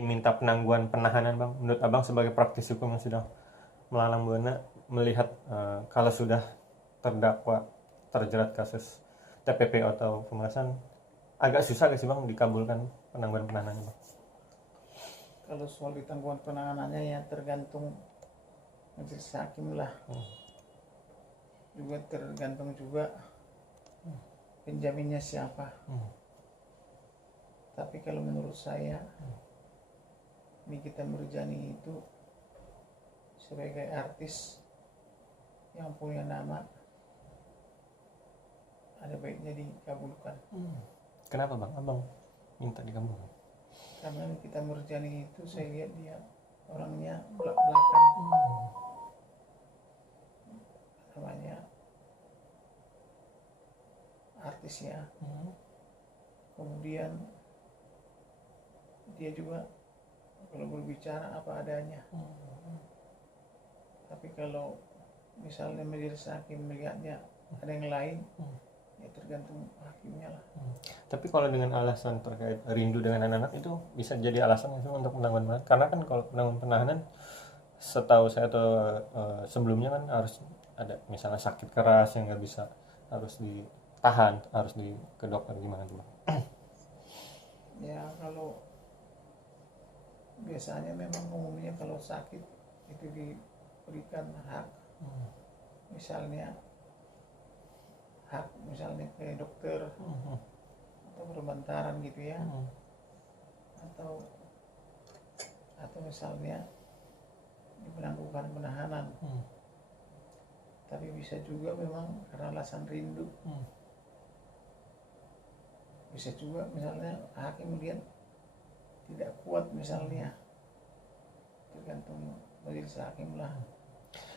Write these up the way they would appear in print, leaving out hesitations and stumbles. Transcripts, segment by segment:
minta penangguhan penahanan bang, menurut abang sebagai praktisi hukum yang sudah melalang buana melihat kalau sudah terdakwa terjerat kasus TPPO atau pemerasan, agak susah gak sih bang dikabulkan penangguhan penahanan bang? Kalau soal ditangguhan penanganannya ya tergantung majelis hakim lah, juga tergantung juga penjaminnya siapa. Tapi kalau menurut saya Nikita Mirzani itu sebagai artis yang punya nama, ada baiknya dikabulkan. Kenapa bang abang minta dikabulkan? Karena Nikita Mirzani itu saya lihat dia orangnya belak-belakan, namanya artis ya. Kemudian dia juga kalau berbicara apa adanya. Tapi kalau misalnya majelis hakim melihatnya ada yang lain, ya tergantung hakimnya lah. Tapi kalau dengan alasan terkait rindu dengan anak-anak itu bisa jadi alasan itu untuk penangguhan penahanan, karena kan kalau penangguhan penahanan setahu saya atau sebelumnya kan harus ada misalnya sakit keras yang nggak bisa, harus ditahan, harus ke dokter, gimana tuh bang? Ya kalau biasanya memang umumnya kalau sakit itu diberikan hak, misalnya hak misalnya ke dokter atau perbantaran gitu ya, atau misalnya diberlakukan penahanan. Tapi bisa juga memang karena alasan rindu. Bisa juga misalnya hakim melihat tidak kuat misalnya, tergantung majelis hakim lah.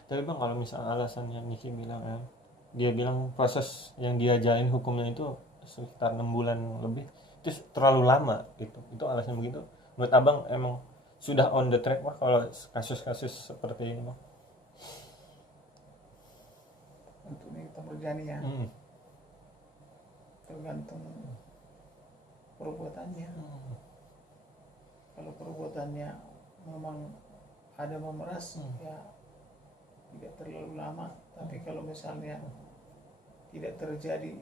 Tapi bang kalau misalnya alasannya Niki bilang dia bilang proses yang dia jalin hukumnya itu sekitar 6 bulan lebih, itu terlalu lama gitu, itu alasan begitu menurut abang emang sudah on the track mah kalau kasus-kasus seperti ini bang? Untuk Nikita Mirzani ya, tergantung perbuatannya. Kalau perbuatannya memang ada memeras, ya tidak terlalu lama. Tapi kalau misalnya tidak terjadi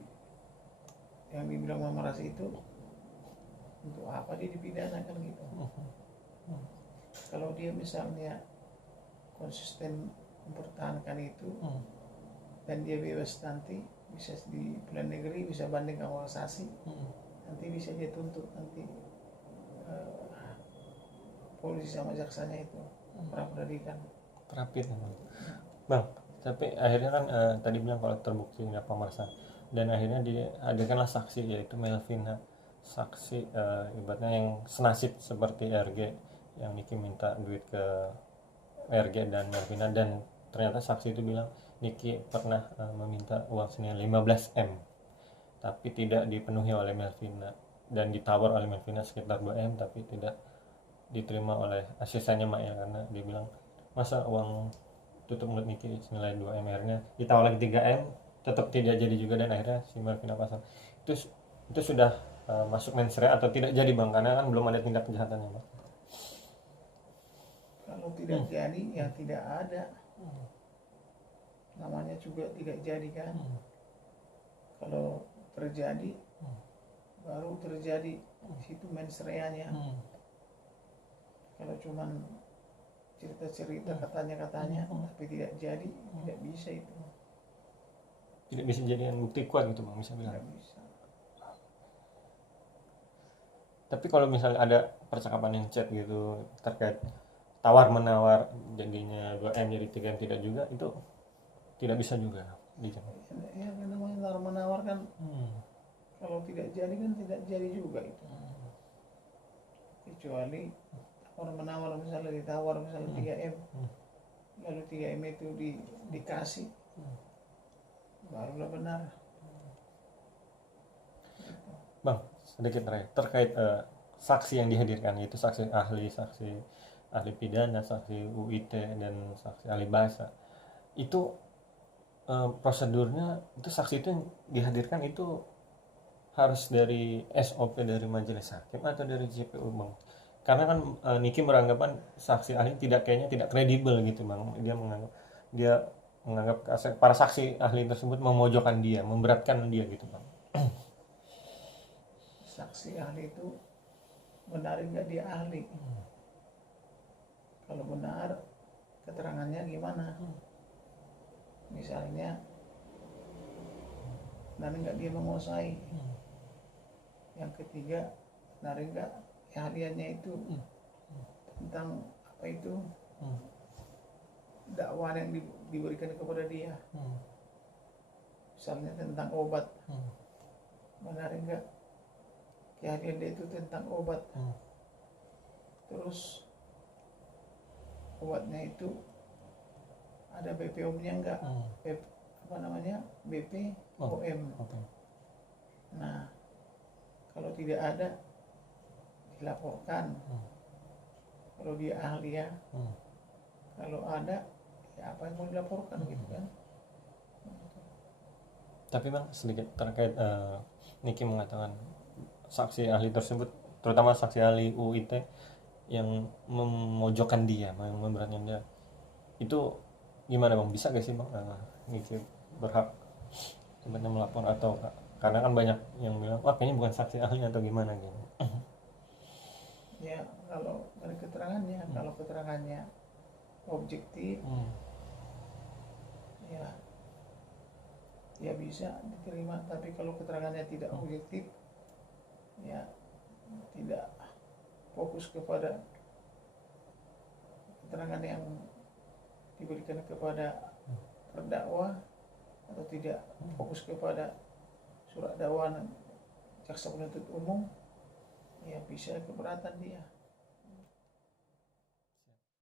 yang dibilang memeras itu, untuk apa dia dipidanakan gitu? Kalau dia misalnya konsisten mempertahankan itu dan dia bebas, nanti bisa di pengadilan negeri, bisa banding kasasi, nanti bisa dia tuntut nanti polisi sama jaksanya itu pra peradilan. Terapit bang. Tapi akhirnya kan tadi bilang kalau terbukti ada pemerasan dan akhirnya dihadirkanlah saksi yaitu Melvina, saksi ibaratnya yang senasib seperti RG, yang Niki minta duit ke RG dan Melvina, dan ternyata saksi itu bilang Niki pernah meminta uang senilai 15 M tapi tidak dipenuhi oleh Melvina, dan ditawar oleh Melvina sekitar 2 M tapi tidak diterima oleh asistennya Maya karena dia bilang masa uang tutup mulut Niki senilai 2 M, akhirnya ditawar lagi 3 M tetap tidak jadi juga, dan akhirnya si Melvina pasang. Itu sudah masuk mens rea atau tidak jadi bang, karena kan belum ada tindak kejahatannya bang? Kalau tidak jadi ya tidak ada, namanya juga tidak jadi kan. Kalau terjadi baru terjadi situ mens rea-nya. Kalau cuman cerita-cerita katanya tapi tidak jadi, tidak bisa itu. Tidak bisa jadikan bukti kuat gitu bang, bisa bilang. Tidak bisa. Tapi kalau misalnya ada percakapan yang chat gitu terkait tawar menawar jadinya 2 M jadi 3 M tidak juga, itu tidak bisa juga dijamin. Ya namanya tawar menawar kan, kalau tidak jadi kan tidak jadi juga itu. Kecuali orang menawar, misalnya ditawar misalnya 3 M, lalu 3 M itu dikasih, barulah benar. Bang, sedikit terkait saksi yang dihadirkan, itu saksi ahli pidana, saksi UIT, dan saksi ahli bahasa. Itu prosedurnya, itu saksi itu yang dihadirkan itu harus dari SOP dari majelis hakim atau dari JPU bang? karena kan Niki beranggapan saksi ahli kayaknya tidak kredibel gitu bang. Dia menganggap para saksi ahli tersebut memojokkan dia, memberatkan dia gitu bang. Saksi ahli itu benar nggak dia ahli? Kalau benar, keterangannya gimana? Misalnya benar nggak dia menguasai? Yang ketiga, benar nggak keahliannya itu tentang apa itu dakwaan yang diberikan kepada dia? Misalnya tentang obat, benar nggak keahlian dia itu tentang obat? Terus obatnya itu ada BPOM-nya enggak? Apa namanya? BPOM. Nah, kalau tidak ada dilaporkan. Kalau dia ahli ya. Kalau ada ya apa yang mau dilaporkan gitu kan. Tapi bang sedikit terkait Niki mengatakan saksi ahli tersebut, terutama saksi ahli UIT yang memojokkan dia, yang memberatkan dia, itu gimana bang? Bisa gak sih bang Niki berhak sebenarnya melapor, atau karena kan banyak yang bilang wah kayaknya bukan saksi ahli atau gimana gitu. Ya kalau dari keterangannya, kalau keterangannya objektif, ya bisa diterima. Tapi kalau keterangannya tidak objektif, ya tidak fokus kepada keterangan yang diberikan kepada terdakwa, atau tidak fokus kepada surat dakwaan jaksa penuntut umum, ya bisa keberatan dia.